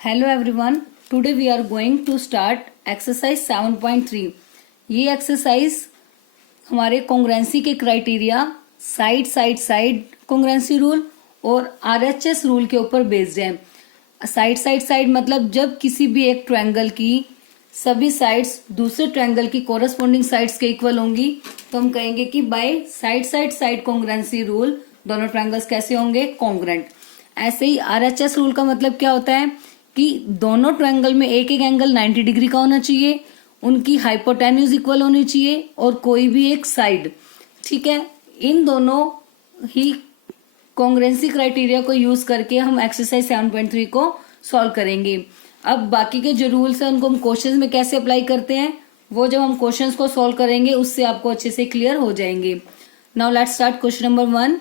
Hello everyone. Today we are going to start exercise 7.3. ये exercise हमारे कॉन्ग्रेंसी के criteria side side side कॉन्ग्रेंसी rule और RHS rule के ऊपर बेस्ड है। साइड साइड साइड मतलब जब किसी भी एक ट्रायंगल की सभी साइड्स दूसरे ट्रायंगल की कोरस्पॉन्डिंग साइड्स के इक्वल होंगी तो हम कहेंगे कि by side side side कॉन्ग्रेंसी rule दोनों ट्रायंगल्स कैसे होंगे, कॉन्ग्रेंट। ऐसे ही आरएचएस रूल का मतलब क्या होता है कि दोनों ट्रायंगल में एक एक एंगल 90 डिग्री का होना चाहिए, उनकी हाइपोटेन्यूज इक्वल होनी चाहिए और कोई भी एक साइड, ठीक है, इन दोनों ही कॉन्ग्रेंसी क्राइटेरिया को यूज करके हम एक्सरसाइज 7.3 को सॉल्व करेंगे। अब बाकी के जो रूल्स हैं उनको हम क्वेश्चंस में कैसे अप्लाई करते हैं वो जब हम क्वेश्चंस को सॉल्व करेंगे उससे आपको अच्छे से क्लियर हो जाएंगे। Now let's start question number 1।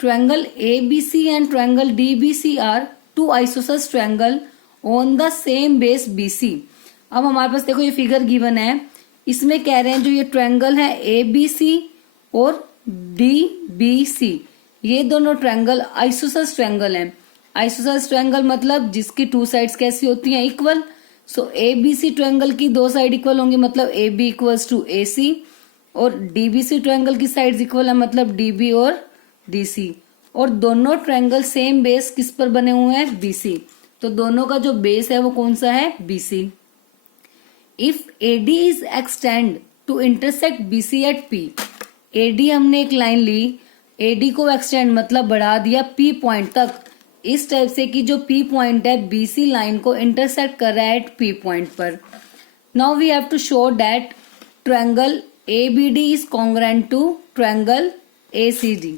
Triangle ABC and triangle DBC are two आइसोसस triangle on the same base BC। अब हमारे पास देखो ये फिगर गिवन है, इसमें कह रहे हैं जो ये ट्रायंगल है ABC और DBC ये दोनों ट्रायंगल आइसोसस ट्रायंगल हैं। आइसोसस ट्रायंगल मतलब जिसकी टू साइड्स कैसी होती हैं, इक्वल। सो ABC ट्रायंगल की दो साइड इक्वल होंगी मतलब AB इक्वल्स टू AC और DBC ट्रायंगल की साइड्स इक्वल है मतलब DB और DC। और दोनों ट्रायंगल सेम बेस किस पर बने हुए हैं, BC। तो दोनों का जो बेस है वो कौन सा है, BC। If AD is extend to intersect BC at P, AD हमने एक लाइन ली, AD को एक्सटेंड मतलब बढ़ा दिया P पॉइंट तक, इस टाइप से कि जो P पॉइंट है BC लाइन को इंटरसेक्ट कर रहा है एट P पॉइंट पर। Now we have to show that triangle ABD is congruent to triangle ACD।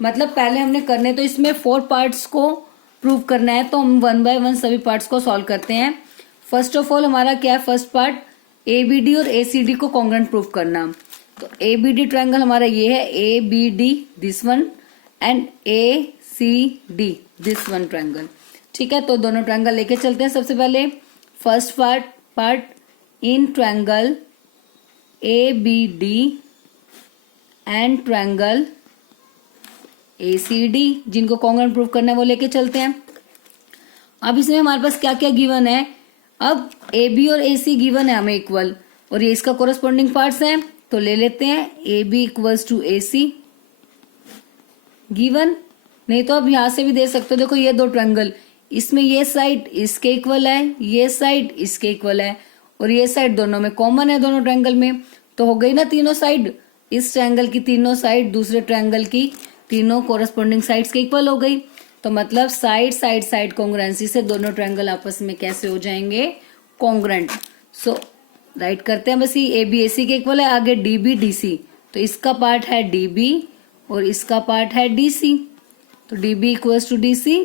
मतलब पहले हमने करने तो इसमें 4 पार्ट्स को प्रूव करना है तो हम 1 बाय 1 सभी पार्ट्स को सॉल्व करते हैं। फर्स्ट ऑफ ऑल हमारा क्या है, फर्स्ट पार्ट ABD और ACD को कॉन्ग्रेंट प्रूव करना। तो ABD ट्रायंगल हमारा ये है, ABD this one and ACD this one triangle, ठीक है। तो दोनों ट्रायंगल लेके चलते हैं। सबसे पहले first part in triangle ABD and triangle ACD जिनको कॉन्ग्रेंट प्रूव करना है वो लेके चलते हैं। अब इसमें हमारे पास क्या क्या गिवन है, अब AB और AC गिवन है हमें इक्वल और ये इसका कोरस्पॉन्डिंग पार्ट्स हैं तो ले लेते हैं AB equals to AC given. नहीं तो अब यहां से भी दे सकते हो, देखो ये दो ट्रायंगल, इसमें ये साइड इसके इक्वल है, ये साइड इसके इक्वल है और ये साइड दोनों में कॉमन है, दोनों ट्रायंगल में। तो हो गई ना तीनों साइड, इस ट्रायंगल की तीनों साइड दूसरे ट्रायंगल की तीनों कोरस्पॉन्डिंग साइड्स के इक्वल हो गई। तो मतलब साइड साइड साइड कॉन्ग्रेंसी से दोनों ट्रायंगल आपस में कैसे हो जाएंगे, कॉन्ग्रेंट। सो राइट करते हैं, बस ये AB AC के इक्वल है। आगे DB DC, तो इसका पार्ट है DB और इसका पार्ट है DC, तो DB equals to DC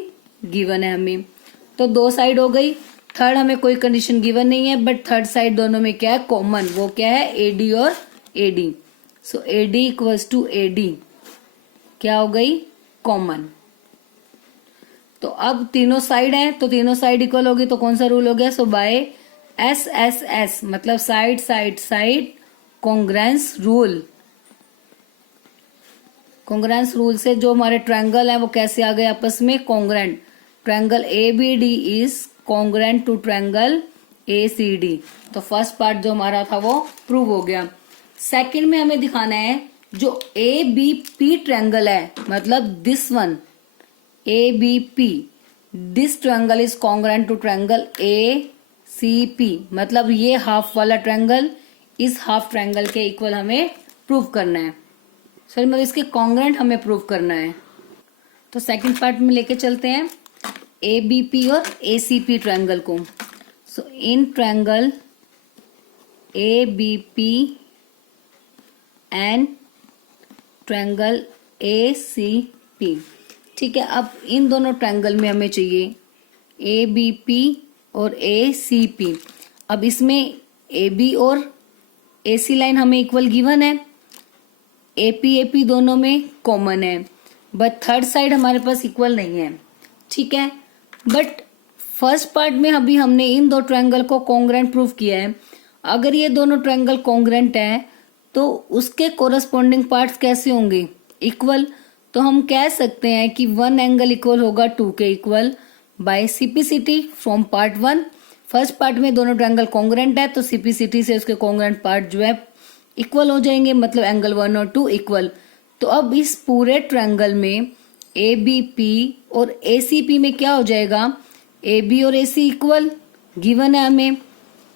given है हमें। तो दो साइड हो गई। थर्ड हमें कोई कंडीशन गिवन नहीं है बट थर्ड साइड दोनों में क्या है, कॉमन, वो क्या है, AD और AD। So AD equals to AD क्या हो गई, कॉमन। तो अब तीनों साइड है तो तीनों साइड इक्वल होगी तो कौन सा रूल हो गया, सो बाय SSS मतलब side side side congruence rule. Congruence rule से जो हमारे ट्रायंगल है वो कैसे आ गए आपस में, congruent. Triangle ABD is congruent to triangle ACD। तो फर्स्ट पार्ट जो हमारा था वो प्रूव हो गया। सेकंड में हमें दिखाना है जो ABP ट्रायंगल है, मतलब this one ABP, this triangle is congruent to triangle ACP, मतलब ये हाफ वाला ट्रायंगल इस हाफ ट्रायंगल के इक्वल हमें प्रूव करना है। सॉरी मतलब इसके कॉन्ग्रेंट हमें प्रूव करना है। तो सेकंड पार्ट में लेके चलते हैं ABP और ACP ट्रायंगल को। So in triangle ABP and triangle ACP, ठीक है। अब इन दोनों ट्रायंगल में हमें चाहिए ABP और ACP। अब इसमें AB और AC लाइन हमें इक्वल गिवन है, AP दोनों में कॉमन है बट थर्ड साइड हमारे पास इक्वल नहीं है, ठीक है। बट फर्स्ट पार्ट में अभी हमने इन दो ट्रायंगल को कॉन्ग्रेंट प्रूव किया है। अगर ये दोनों ट्रायंगल कॉन्ग्रेंट है तो उसके कोरस्पॉन्डिंग पार्ट्स कैसे होंगे, इक्वल। तो हम कह सकते हैं कि वन एंगल इक्वल होगा 2 के equal bye CPCT from part 1। First part में दोनों ट्रायंगल कॉन्ग्रेंट है तो सीपीसीटी से उसके कॉन्ग्रेंट पार्ट जो है इक्वल हो जाएंगे, मतलब एंगल 1 और 2 इक्वल। तो अब इस पूरे ट्रायंगल में ए बी पी और ए सी पी में क्या हो जाएगा, ए बी और ए सी इक्वल गिवन है हमें,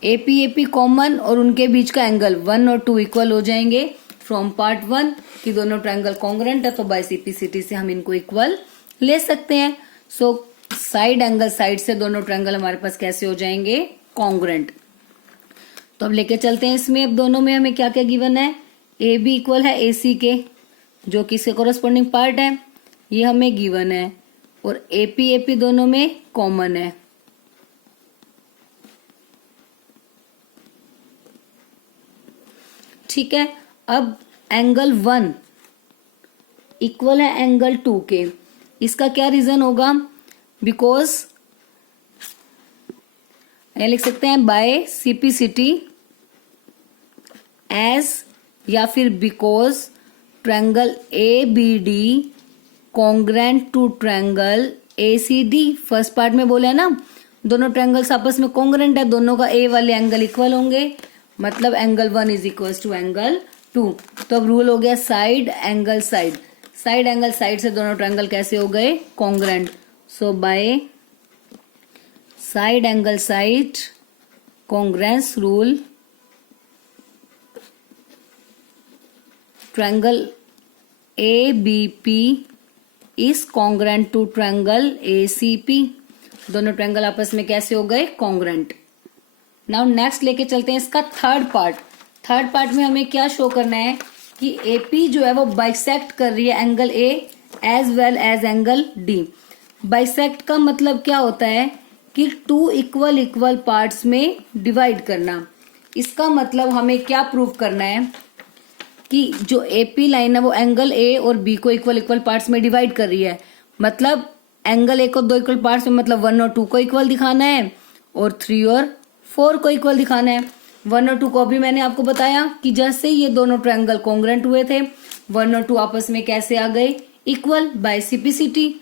ए पी कॉमन और उनके बीच का एंगल 1 और 2 इक्वल हो जाएंगे फ्रॉम पार्ट 1 कि दोनों ट्रायंगल कॉन्ग्रेंट है तो बाय सीपीसीटी से हम इनको इक्वल ले सकते हैं। सो साइड एंगल साइड से दोनों ट्रायंगल हमारे पास कैसे हो जाएंगे, कॉन्ग्रेंट। तो अब लेके चलते हैं इसमें। अब दोनों में हमें क्या क्या गिवन है, ए बी इक्वल है ए सी के जो कि इसके कोरस्पॉन्डिंग पार्ट है, ये हमें गिवन है, और ए पी दोनों में कॉमन है। ठीक है, अब एंगल 1 इक्वल है एंगल 2 के। इसका क्या रीजन होगा, बिकॉज ये लिख सकते हैं बाय सीपीसीटी एज, या फिर because triangle A B D congruent to triangle A C D. First part में बोला है ना, दोनों ट्रायंगल्स आपस में कॉन्ग्रेंट है, दोनों का ए वाले एंगल इक्वल होंगे, मतलब angle 1 is equal to angle 2। तो अब रूल हो गया side angle side, side angle side से दोनों ट्रायंगल कैसे हो गए, congruent. So by side angle side congruence rule, triangle A B P is congruent to triangle A C P. दोनों ट्रायंगल आपस में कैसे हो गए, कॉन्ग्रेंट। नाउ नेक्स्ट लेके चलते हैं इसका थर्ड पार्ट। थर्ड पार्ट में हमें क्या शो करना है कि एपी जो है वो बाइसेक्ट कर रही है angle A as well as angle D. Bisect का मतलब क्या होता है कि 2 इक्वल पार्ट्स में डिवाइड करना। इसका मतलब हमें क्या प्रूव करना है कि जो एपी लाइन है वो एंगल ए और बी को इक्वल पार्ट्स में डिवाइड कर रही है, मतलब एंगल ए को 2 इक्वल पार्ट्स में, मतलब 1 और 2 को इक्वल दिखाना है और 3 और 4 को इक्वल दिखाना है। 1 और 2 को भी मैंने आपको बताया कि जैसे ये दोनों ट्रायंगल कॉन्ग्रेंट हुए थे 1 और 2 आपस में कैसे आ गए, इक्वल बाय सीपीसीटी।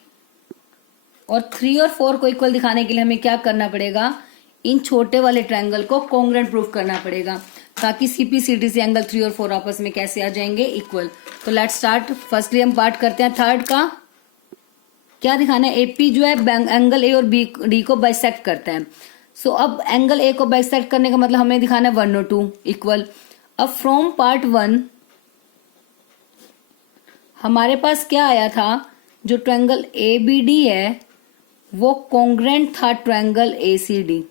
और 3 और 4 को इक्वल दिखाने के लिए हमें क्या करना पड़ेगा, इन छोटे वाले ट्रायंगल को कॉन्ग्रेंट प्रूफ करना पड़ेगा ताकि सीपीसीटी से एंगल 3 और 4 आपस में कैसे आ जाएंगे, इक्वल। तो लेट्स स्टार्ट। फर्स्टली हम पार्ट करते हैं थर्ड का। क्या दिखाना है, एपी जो है एंगल ए और बी डी को बाइसेक्ट करता है। सो अब एंगल ए को बाइसेक्ट करने का मतलब हमें दिखाना है 1 और 2 इक्वल। अब फ्रॉम पार्ट 1 हमारे पास क्या आया था, जो ट्रायंगल ए बी डी है वो कॉन्ग्रेंट था triangle A C D.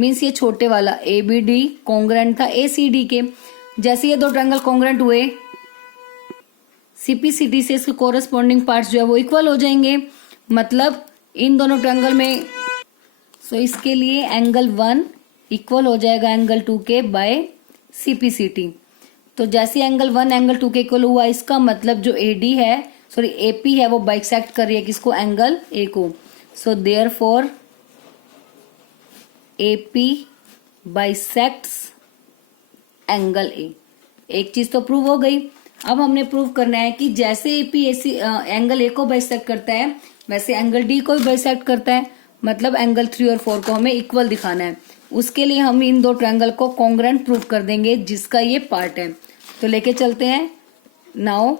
Means ये छोटे वाला ए बी डी कॉन्ग्रेंट था ए सी डी के। जैसे ये दो ट्रायंगल कॉन्ग्रेंट हुए सीपीसीटी से इसके कोरस्पॉन्डिंग पार्ट्स जो है वो इक्वल हो जाएंगे, मतलब इन दोनों ट्रायंगल में। सो इसके लिए एंगल 1 इक्वल हो जाएगा एंगल 2 के बाय सीपीसीटी। तो जैसे एंगल 1 एंगल 2 के इक्वल हुआ, इसका मतलब जो एडी है, सॉरी एपी है, वो बाइसेक्ट कर रही है किसको, एंगल ए को। So therefore AP bisects angle A. एक चीज तो प्रूव हो गई। अब हमने प्रूव करना है कि जैसे एपी एंगल ए को बाइसेक्ट करता है वैसे एंगल डी को भी बाइसेक्ट करता है, मतलब एंगल 3 और 4 को हमें इक्वल दिखाना है। उसके लिए हम इन दो ट्रायंगल को कॉन्ग्रेंट प्रूव कर देंगे जिसका ये पार्ट है। तो लेके चलते हैं। Now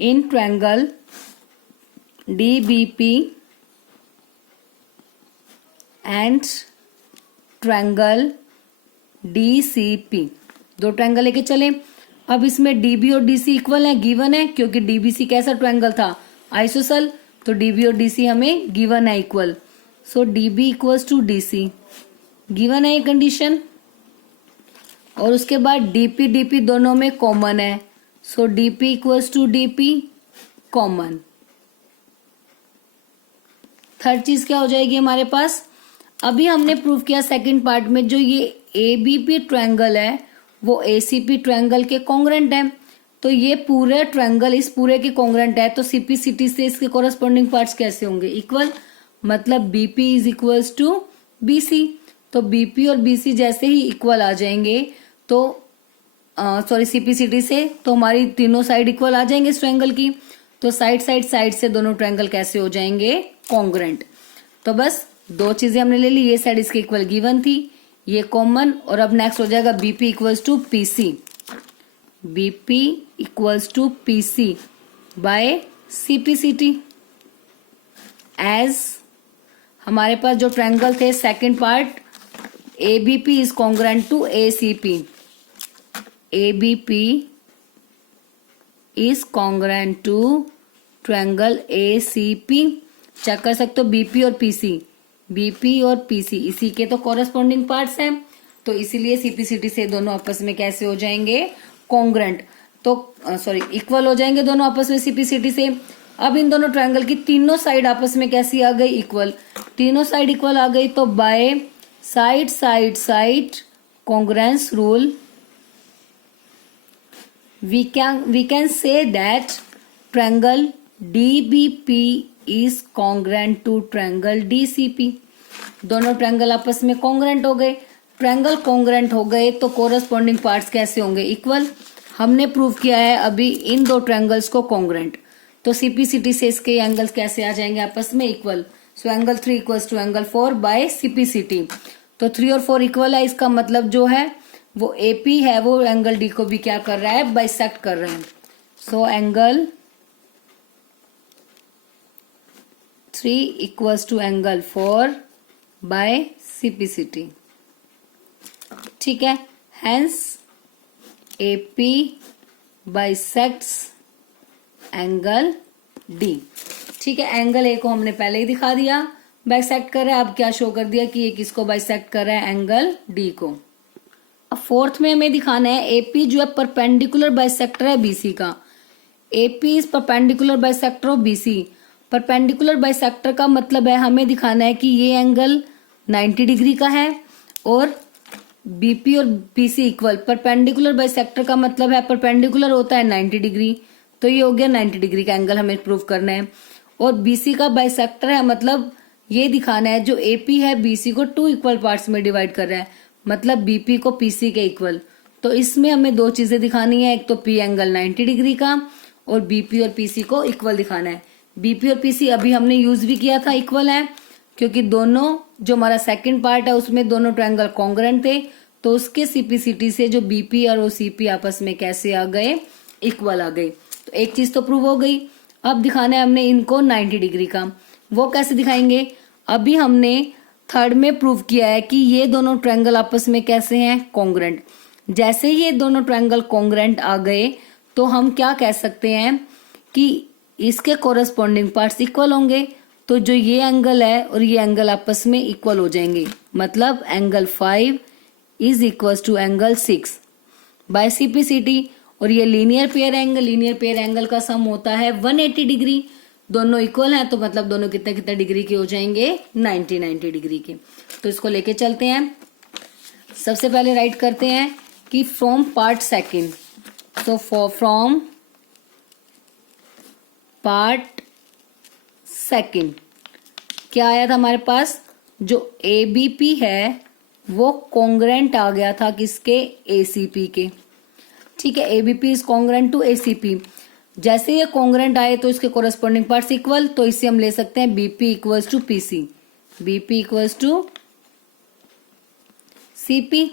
in triangle DBP and triangle DCP, दो ट्रायंगल लेके चले। अब इसमें डीबी और डीसी इक्वल है, गिवन है, क्योंकि डीबीसी कैसा ट्रायंगल था, आइसोसेल, तो डीबी और डीसी हमें गिवन है equal. So DB equals to DC, given है ये कंडीशन। और उसके बाद डीपी डीपी दोनों में कॉमन है, so DP equals to DP common. Third चीज क्या हो जाएगी हमारे पास, अभी हमने प्रूव किया सेकंड पार्ट में जो ये एबीपी ट्रायंगल है वो एसीपी ट्रायंगल के कॉन्ग्रेंट है। तो ये पूरे ट्रायंगल इस पूरे के कॉन्ग्रेंट है, तो सीपीसीटी से इसके कोरस्पॉन्डिंग पार्ट्स कैसे होंगे, इक्वल, मतलब BP is equals to BC. तो बीपी और बीसी जैसे ही इक्वल आ जाएंगे तो सॉरी सीपीसीटी से, तो हमारी तीनों साइड इक्वल आ जाएंगे इस ट्रायंगल की। तो साइड साइड साइड से दोनों ट्रायंगल कैसे हो जाएंगे, कॉन्ग्रेंट। तो बस दो चीजें हमने ले ली, ये साइड इसके इक्वल गिवन थी, ये कॉमन, और अब नेक्स्ट हो जाएगा BP equals to PC, BP equals to PC by CPCT. As हमारे पास जो ट्रायंगल थे second part ABP is congruent to ACP, ABP is congruent to triangle ACP. Check कर सकते हो बीपी और पीसी, बीपी और पीसी इसी के तो कॉरेस्पॉन्डिंग पार्ट्स हैं, तो इसीलिए सीपीसीटी से दोनों आपस में कैसे हो जाएंगे, कॉन्ग्रेंट, तो सॉरी इक्वल हो जाएंगे दोनों आपस में सीपीसीटी से। अब इन दोनों ट्रायंगल की तीनों साइड आपस में कैसी आ गई, इक्वल, तीनों साइड इक्वल आ गई, तो by side side side congruence rule we can say that triangle DBP is congruent to triangle DCP। दोनों ट्रायंगल आपस में कॉन्ग्रेंट हो गए, ट्रायंगल कॉन्ग्रेंट हो गए तो कोरस्पॉन्डिंग पार्ट्स कैसे होंगे, इक्वल। हमने प्रूव किया है अभी इन दो ट्रायंगल्स को कॉन्ग्रेंट, तो सीपीसीटी से इसके एंगल्स कैसे आ जाएंगे आपस में, equal. So angle 3 equals to angle 4 by CPCT. तो 3 और 4 इक्वल है, इसका मतलब जो है वो एपी है वो एंगल डी को भी क्या कर रहा है, बाइसेक्ट कर रहे हैं। So angle 3 equals to angle 4 by CPCT, ठीक है। Hence AP bisects angle D, ठीक है। एंगल ए को हमने पहले ही दिखा दिया बाइसेक्ट कर रहा है, अब क्या शो कर दिया कि ये किसको बाइसेक्ट कर रहा है, एंगल डी को। अब फोर्थ में हमें दिखाना है एपी जो है परपेंडिकुलर बाइसेक्टर है बीसी का, AP is perpendicular bisector of BC. Perpendicular bisector का मतलब है हमें दिखाना है कि ये एंगल 90 डिग्री का है और बीपी और पीसी इक्वल। परपेंडिकुलर बाइसेक्टर का मतलब है परपेंडिकुलर होता है 90 डिग्री, तो ये हो गया 90 डिग्री का एंगल हमें प्रूव करना है। और बीसी का बाइसेक्टर है मतलब ये दिखाना है जो एपी है बीसी को 2 इक्वल पार्ट्स में डिवाइड कर रहा है, मतलब बीपी को पीसी के इक्वल। तो इसमें हमें दो चीजें दिखानी है, एक तो पी एंगल 90 डिग्री का और बीपी और पीसी को इक्वल दिखाना है। बीपी और पीसी अभी हमने यूज भी किया था, इक्वल है, क्योंकि दोनों जो हमारा सेकंड पार्ट है उसमें दोनों ट्रायंगल कॉन्ग्रेंट थे, तो उसके सीपीसीटी से जो बीपी और सीपी आपस में कैसे आ गए, इक्वल आ गए। तो एक चीज तो प्रूव हो गई। अब दिखाना है हमने इनको 90 डिग्री का, वो कैसे दिखाएंगे, अभी हमने थर्ड में प्रूव किया है कि ये दोनों ट्रायंगल आपस में कैसे हैं, कॉन्ग्रेंट। जैसे ही ये दोनों ट्रायंगल कॉन्ग्रेंट आ गए तो हम क्या कह सकते हैं कि इसके कोरस्पॉन्डिंग पार्ट्स इक्वल होंगे, तो जो ये एंगल है और ये एंगल आपस में इक्वल हो जाएंगे, मतलब angle 5 is equal to angle 6 by CPCT. और ये linear pair angle, linear pair angle का सम होता है 180 डिग्री, दोनों इक्वल हैं तो मतलब दोनों कितने कितने डिग्री के हो जाएंगे, 90 डिग्री के। तो इसको लेके चलते हैं। सबसे पहले राइट करते हैं कि फ्रॉम पार्ट सेकंड, तो फ्रॉम पार्ट सेकंड क्या आया था हमारे पास, जो एबीपी है वो कॉन्ग्रेंट आ गया था किसके, एसीपी के, ठीक है। ABP is congruent to ACP. जैसे ये कॉन्ग्रेंट आए तो इसके कोरस्पॉन्डिंग पार्ट्स इक्वल, तो इसे हम ले सकते हैं BP equals to PC, BP equals to CP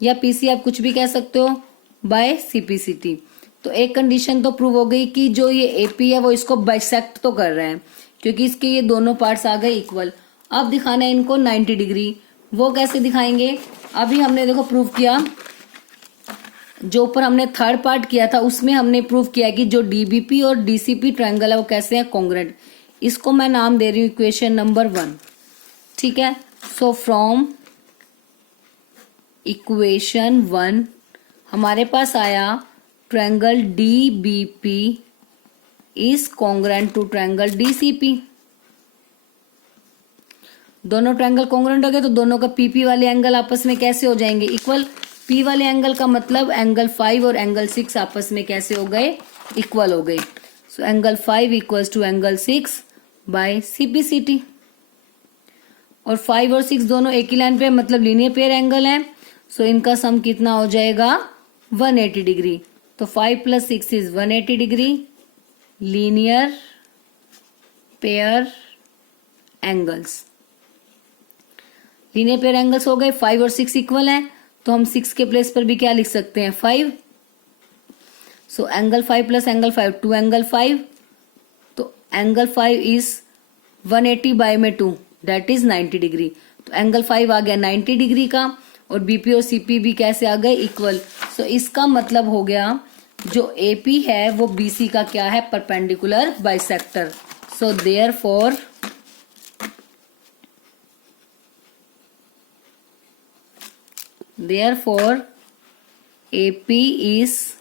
या पीसी आप कुछ भी कह सकते हो, बाय सीपीसीटी। तो एक कंडीशन तो प्रूव हो गई कि जो ये एपी है वो इसको बाइसेक्ट तो कर रहे हैं, क्योंकि इसके ये दोनों पार्ट्स आ गए इक्वल। अब दिखाना है इनको 90 डिग्री, वो कैसे दिखाएंगे, अभी हमने देखो प्रूव किया, जो ऊपर हमने थर्ड पार्ट किया था उसमें हमने प्रूव किया कि जो डीबीपी और डीसीपी ट्रायंगल है वो कैसे है, कॉन्ग्रेंट। इसको मैं नाम दे रही हूँ इक्वेशन नंबर 1, ठीक है। सो फ्रॉम इक्वेशन 1 हमारे पास आया triangle DBP is congruent to triangle DCP. दोनों ट्रायंगल कॉन्ग्रेंट हो गए तो दोनों का पीपी वाले एंगल आपस में कैसे हो जाएंगे, इक्वल। पी वाले एंगल का मतलब एंगल 5 और एंगल 6 आपस में कैसे हो गए, इक्वल हो गए। So angle 5 equals to angle 6 by CPCT. और 5 और 6 दोनों एक ही लाइन पे मतलब लीनियर पेयर एंगल है, सो इनका सम कितना हो जाएगा, 180 डिग्री। तो 5 + 6 is 180 degree linear pair angles. Linear pair angles हो गए, 5 और 6 इक्वल हैं, तो हम 6 के प्लेस पर भी क्या लिख सकते हैं, 5। सो एंगल 5 प्लस एंगल 5, 2 एंगल 5, तो एंगल 5 इज 180 बाय में 2, दैट इज 90 डिग्री। तो एंगल 5 आ गया 90 डिग्री का, और बीपी और सीपी भी कैसे आ गए, इक्वल। सो इसका मतलब हो गया जो एपी है वो बीसी का क्या है, perpendicular bisector. So therefore AP is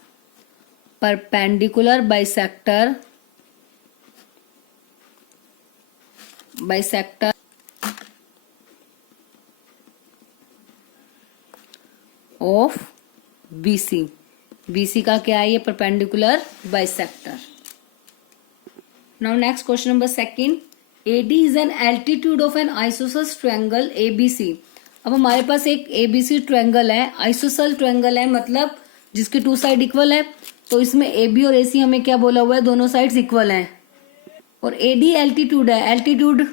perpendicular bisector of BC। BC का क्या है, ये perpendicular bisector। Now next question number 2, AD is an altitude of an isosceles triangle ABC। अब हमारे पास एक ABC ट्रायंगल है, आइसोसेल ट्रायंगल है, मतलब जिसके 2 साइड इक्वल है। तो इसमें AB और AC हमें क्या बोला हुआ है, दोनों साइड्स इक्वल हैं। और AD एल्टीट्यूड है, एल्टीट्यूड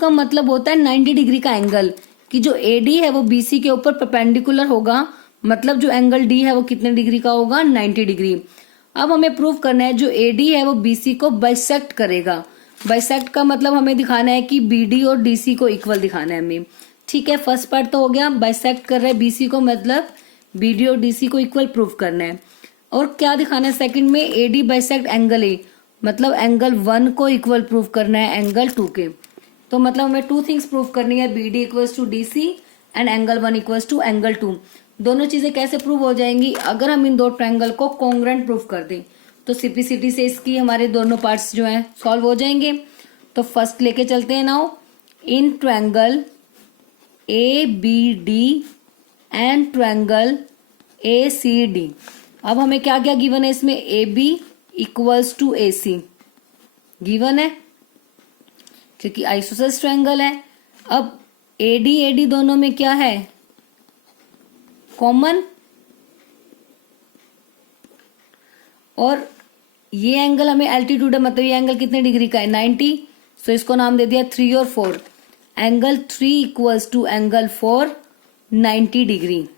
का मतलब होता है 90 डिग्री का एंगल, कि जो AD है वो BC के ऊपर परपेंडिकुलर होगा, मतलब जो एंगल D है वो कितने डिग्री का होगा, 90 डिग्री। अब हमें प्रूव करना है जो AD है वो BC को बाइसेक्ट करेगा। बाइसेक्ट का मतलब हमें दिखाना है कि BD और DC को इक्वल दिखाना है हमें। ठीक है, फर्स्ट पार्ट तो हो गया, बाइसेक्ट कर रहे हैं BC को, मतलब BD और DC को इक्वल प्रूव करना है। और क्या दिखाना है सेकंड में, AD बाइसेक्ट एंगल A, मतलब एंगल 1 को इक्वल प्रूव करना है एंगल 2 के। तो मतलब हमें 2 थिंग्स प्रूव करनी है, BD equals to DC and angle 1 equals to angle 2। दोनों चीजें कैसे प्रूव हो जाएंगी, अगर हम इन दो ट्रायंगल को कॉन्ग्रुएंट प्रूव कर दें, तो सिंप्लिसिटी से इसकी हमारे दोनों पार्ट्स जो हैं सॉल्व हो जाएंगे। तो फर्स्ट लेके चलते हैं now, in triangle ABD and triangle ACD। अब हमें क्या क्या गिवन है इसमें, AB equals to AC given है, क्योंकि आइसोसेलेस ट्रायंगल है। अब AD दोनों में क्या है, कॉमन, और ये एंगल हमें एल्टीट्यूड है, मतलब ये एंगल कितने डिग्री का है, 90। सो इसको नाम दे दिया 3 और 4, angle 3 equals to angle 4 90 degree.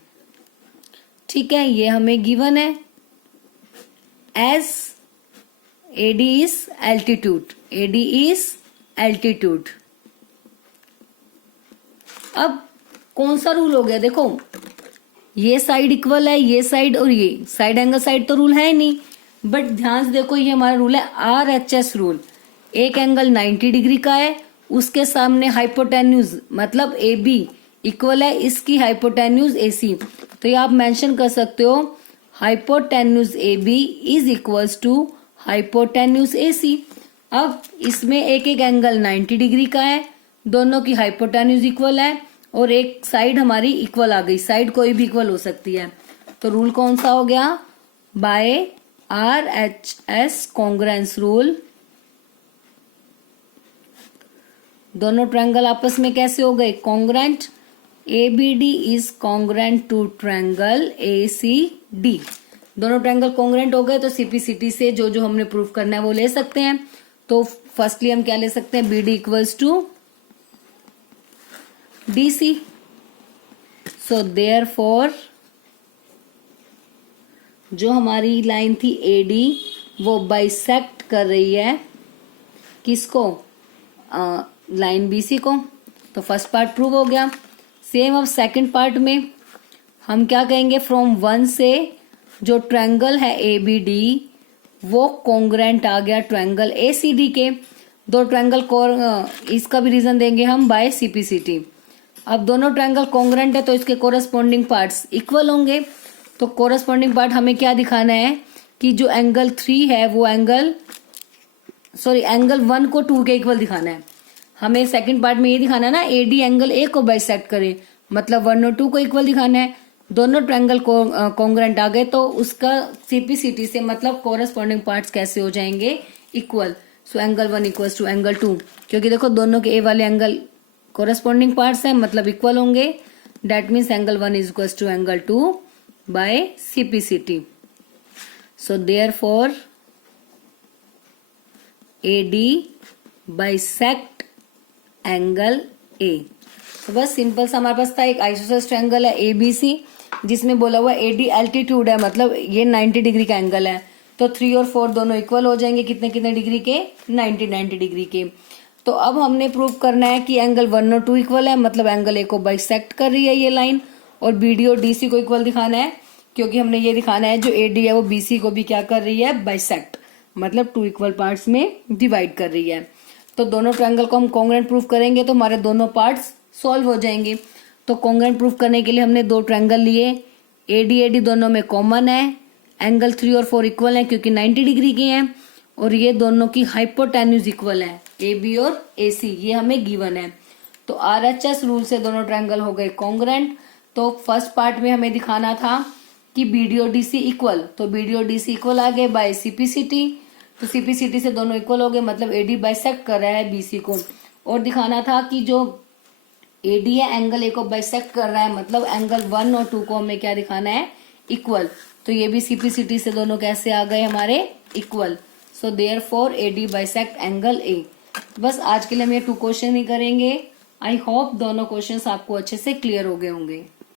ठीक है, ये हमें गिवन है एज AD इज एल्टीट्यूड। अब कौन सा रूल हो गया, देखो ये साइड इक्वल है, ये साइड और ये साइड एंगल साइड तो रूल है ही नहीं, बट ध्यान से देखो ये हमारा रूल है RHS रूल। एक एंगल 90 डिग्री का है, उसके सामने हाइपोटेन्यूज मतलब AB इक्वल है इसकी हाइपोटेन्यूज AC। तो ये आप मेंशन कर सकते हो, hypotenuse AB is equals to hypotenuse AC। अब इसमें एक एक एंगल 90 डिग्री का है, दोनों की हाइपोटेन्यूज इक्वल है, और एक साइड हमारी इक्वल आ गई, साइड कोई भी इक्वल हो सकती है। तो रूल कौन सा हो गया, बाय RHS कॉन्ग्रुएंस रूल। दोनों ट्रायंगल आपस में कैसे हो गए, congruent. ABD is congruent to triangle ACD। दोनों ट्रायंगल कॉन्ग्रुएंट हो गए, तो सिंप्लिसिटी से जो जो हमने प्रूफ करना है वो ले सकते हैं। तो फर्स्टली हम क्या ले सकते हैं, BD equals to DC। So therefore जो हमारी लाइन थी AD वो बाइसेक्ट कर रही है किसको, लाइन BC को। तो फर्स्ट पार्ट प्रूव हो गया। सेम अब सेकंड पार्ट में हम क्या कहेंगे, फ्रॉम 1 से जो ट्रायंगल है ABD वो कॉन्ग्रुएंट आ गया ट्रायंगल ACD के। दो ट्रायंगल इसका भी रीजन देंगे हम बाय सिंप्लिसिटी। अब दोनों ट्रायंगल कॉन्ग्रुएंट है तो इसके कोरस्पॉन्डिंग पार्ट्स इक्वल होंगे। तो कोरस्पॉन्डिंग पार्ट हमें क्या दिखाना है कि जो एंगल 3 है वो एंगल 1 को 2 के इक्वल दिखाना है। हमें सेकंड पार्ट में ये दिखाना है ना, AD एंगल A को बाइसेक्ट करे, मतलब 1 और 2 को इक्वल दिखाना है। दोनों ट्रायंगल कॉन्ग्रुएंट आ गए तो उसका सिंप्लिसिटी से मतलब कोरस्पॉन्डिंग पार्ट्स कैसे हो जाएंगे, equal. So angle 1 equals to angle 2, क्योंकि देखो दोनों के A वाले एंगल कोरस्पॉन्डिंग पार्ट्स हैं, मतलब इक्वल होंगे। That means angle 1 is equals to angle 2 by simplicity. So therefore AD bisect angle A। तो बस सिंपल सा हमारे पास था, एक आइसोसेलेस ट्रायंगल है ABC जिसमें बोला हुआ AD एल्टीट्यूड है, मतलब ये 90 डिग्री का एंगल है, तो 3 और 4 दोनों इक्वल हो जाएंगे, कितने कितने डिग्री के, 90 डिग्री के। तो अब हमने प्रूव करना है कि एंगल 1 और 2 इक्वल है, मतलब एंगल A को बाइसेक्ट कर रही है ये लाइन, और BD और DC को इक्वल दिखाना है, क्योंकि हमने ये दिखाना है जो AD है वो BC को भी क्या कर रही है, बाइसेक्ट, मतलब 2 इक्वल पार्ट्स में डिवाइड कर रही है। तो दोनों ट्रायंगल को हम कॉन्ग्रुएंट प्रूफ करेंगे तो हमारे दोनों पार्ट्स सॉल्व हो जाएंगे। तो कॉन्ग्रुएंट प्रूफ करने के लिए हमने दो ट्रायंगल लिए, AD दोनों में कॉमन है, एंगल 3 और 4 इक्वल है क्योंकि 90 डिग्री के हैं, और ये दोनों की हाइपोटेन्यूज इक्वल है, AB और AC, ये हमें गिवन है। तो RHS रूल से दोनों ट्रायंगल हो गए कॉन्ग्रुएंट। तो फर्स्ट पार्ट में हमें दिखाना था कि BD और DC इक्वल, तो BD और DC इक्वल आ गए बाय CPCT, तो CPCT से दोनों इक्वल हो गए, मतलब AD बाइसेक्ट कर रहा है BC को। और दिखाना था कि जो AD है एंगल A को बाइसेक्ट कर रहा है, मतलब एंगल 1 और 2 को हमें क्या दिखाना है, इक्वल। तो ये भी CPCT से दोनों कैसे आ गए हमारे, equal. So therefore AD bisect angle A। बस आज के लिए हम ये 2 क्वेश्चन ही करेंगे। आई होप दोनों क्वेश्चंस आपको अच्छे से क्लियर हो गए होंगे।